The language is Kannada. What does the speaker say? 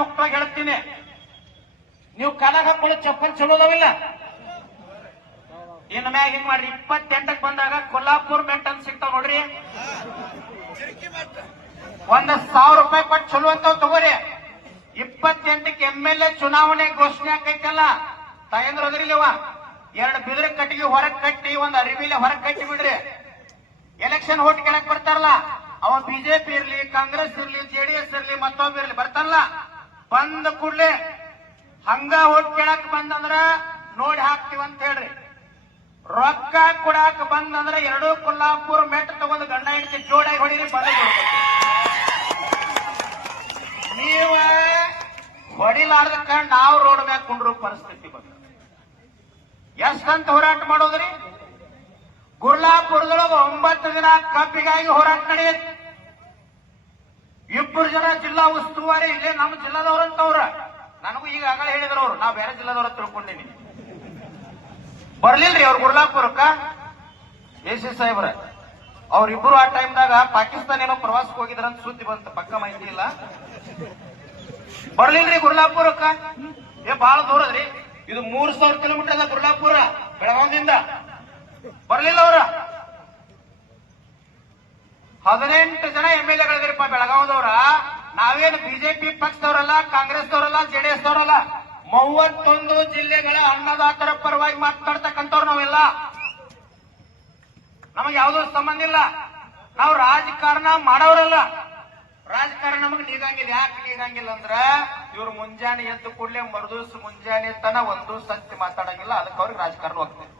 ಮುಕ್ತವಾಗಿ ಹೇಳ್ತೀನಿ, ನೀವು ಕಾಲಾಗ ಹಾಕೊಳ್ಳೋ ಚಪ್ಪಲ್ ಚಲೋದವಿಲ್ಲ. ಇನ್ ಮ್ಯಾಗ ಹಿಂಗ್ ಮಾಡ್ರಿ, 28ಕ್ಕೆ ಬಂದಾಗ ಕೊಲ್ಲಾಪುರ್ ಮೆಂಟ್ ಅಂತ ಸಿಗ್ತಾವ ನೋಡ್ರಿ, 1,000 ರೂಪಾಯಿ ಕೊಟ್ಟು ಚಲೋ ಅಂತಾವ್ ತಗೋರಿ. 28ಕ್ಕೆ MLA ಚುನಾವಣೆ ಘೋಷಣೆ ಆಕೈತಲ್ಲ, ತಾಯಂದ್ರ ಅದ್ರಿಲ್ಲವ 2 ಬಿದಿರು ಕಟ್ಟಿಗೆ ಹೊರಗ್ ಕಟ್ಟಿ 1 ಅರಿವಿಲೆ ಹೊರಗ್ ಕಟ್ಟಿ ಬಿಡ್ರಿ. ಎಲೆಕ್ಷನ್ ಓಟ್ ಕೇಳಕ್ ಬರ್ತಾರಲ್ಲ, ಅವ ಬಿಜೆಪಿ ಇರ್ಲಿ, ಕಾಂಗ್ರೆಸ್ ಇರ್ಲಿ, JDS ಇರ್ಲಿ, ಮತ್ತೊಬ್ಬ ಇರ್ಲಿ ಬರ್ತಾರಲ್ಲ, ಬಂದ ಕೂಡ್ಲೆ ಹಂಗ ಓಟ್ ಕೇಳಕ್ ಬಂದಂದ್ರ ನೋಡಿ ಹಾಕ್ತಿವಂತ ಹೇಳ್ರಿ. ರೊಕ್ಕ ಕೊಡಾಕ ಬಂದಂದ್ರ 2 ಕೊಲ್ಲಾಪುರ್ ಮೆಟ್ ತಗೊಂಡು ಗಂಡ ಹೆಂಡತಿ ಜೋಡಾಗಿ ಹೊಡಿರಿ, ಬಂದ ನೀವ ಹೊಡಿಲಾರ್ದಕ್ಕ ನಾವು ರೋಡ್ ಮ್ಯಾಗ ಕುಂಡ್ರು ಪರಿಸ್ಥಿತಿ ಬಂದ. ಎಷ್ಟಂತ ಹೋರಾಟ ಮಾಡೋದ್ರಿ? ಗುರ್ಲಾಪುರದೊಳಗ 9 ದಿನ ಕಬ್ಬಿಗಾಗಿ ಹೋರಾಟ ನಡೆಯುತ್ತೆ. 2 ಜನ ಜಿಲ್ಲಾ ಉಸ್ತುವಾರಿ ಇಲ್ಲೇ ನಮ್ಮ ಜಿಲ್ಲಾದವ್ರಂತವ್ರ, ನನಗೂ ಈಗ ಆಗಲೇ ಹೇಳಿದ್ರು ಅವ್ರು, ನಾ ಬೇರೆ ಜಿಲ್ಲಾದವ್ರ ತಿಳ್ಕೊಂಡಿನಿ. ಬರ್ಲಿಲ್ರಿ ಅವ್ರು ಗುರ್ಲಾಪುರಕ್ಕ. AC ಸಾಹೇಬ್ರ ಅವ್ರಿಬ್ರು ಆ ಟೈಮ್ದಾಗ ಪಾಕಿಸ್ತಾನ ಏನೋ ಪ್ರವಾಸಕ್ಕೆ ಹೋಗಿದ್ರಂತ ಸುದ್ದಿ ಬಂತ, ಪಕ್ಕ ಮಾಹಿತಿ ಇಲ್ಲ. ಬರ್ಲಿಲ್ರಿ ಗುರ್ಲಾಪುರಕ್ಕ. ಬಾಳ ದೂರ ಅದ್ರಿ, ಇದು 3,000 ಕಿಲೋಮೀಟರ್ ಅದ ಗುರ್ಲಾಪುರ ಬೆಳಗಾವಿಯಿಂದ. ಬರ್ಲಿಲ್ಲ ಅವ್ರ. 18 ಜನ MLAಗಳಿದ್ರಪ್ಪ ಬೆಳಗಾವದವ್ರ. ನಾವೇನು ಬಿಜೆಪಿ ಪಕ್ಷದವರಲ್ಲ, ಕಾಂಗ್ರೆಸ್ದವರಲ್ಲ, JDS ದವರಲ್ಲ, 31 ಜಿಲ್ಲೆಗಳ ಅನ್ನದಾತರ ಪರವಾಗಿ ಮಾತನಾಡ್ತಕ್ಕಂಥವ್ರು ನಾವೆಲ್ಲ. ನಮಗೆ ಯಾವುದೋ ಸಂಬಂಧ ಇಲ್ಲ, ನಾವು ರಾಜಕಾರಣ ಮಾಡೋರಲ್ಲ. ರಾಜಕಾರಣ ನಮಗೆ ನೀಗಂಗಿಲ್ಲ. ಯಾಕೆ ನೀಗಂಗಿಲ್ಲ ಅಂದ್ರ ಇವ್ರು ಮುಂಜಾನೆ ಎದ್ದು ಕೂಡಲೇ ಮರುದಿವ್ಸ ಮುಂಜಾನೆ ತನ ಒಂದು ಸತ್ಯ ಮಾತಾಡಂಗಿಲ್ಲ, ಅದಕ್ಕೆ ಅವ್ರಿಗೆ ರಾಜಕಾರಣ ಹೋಗ್ತದೆ.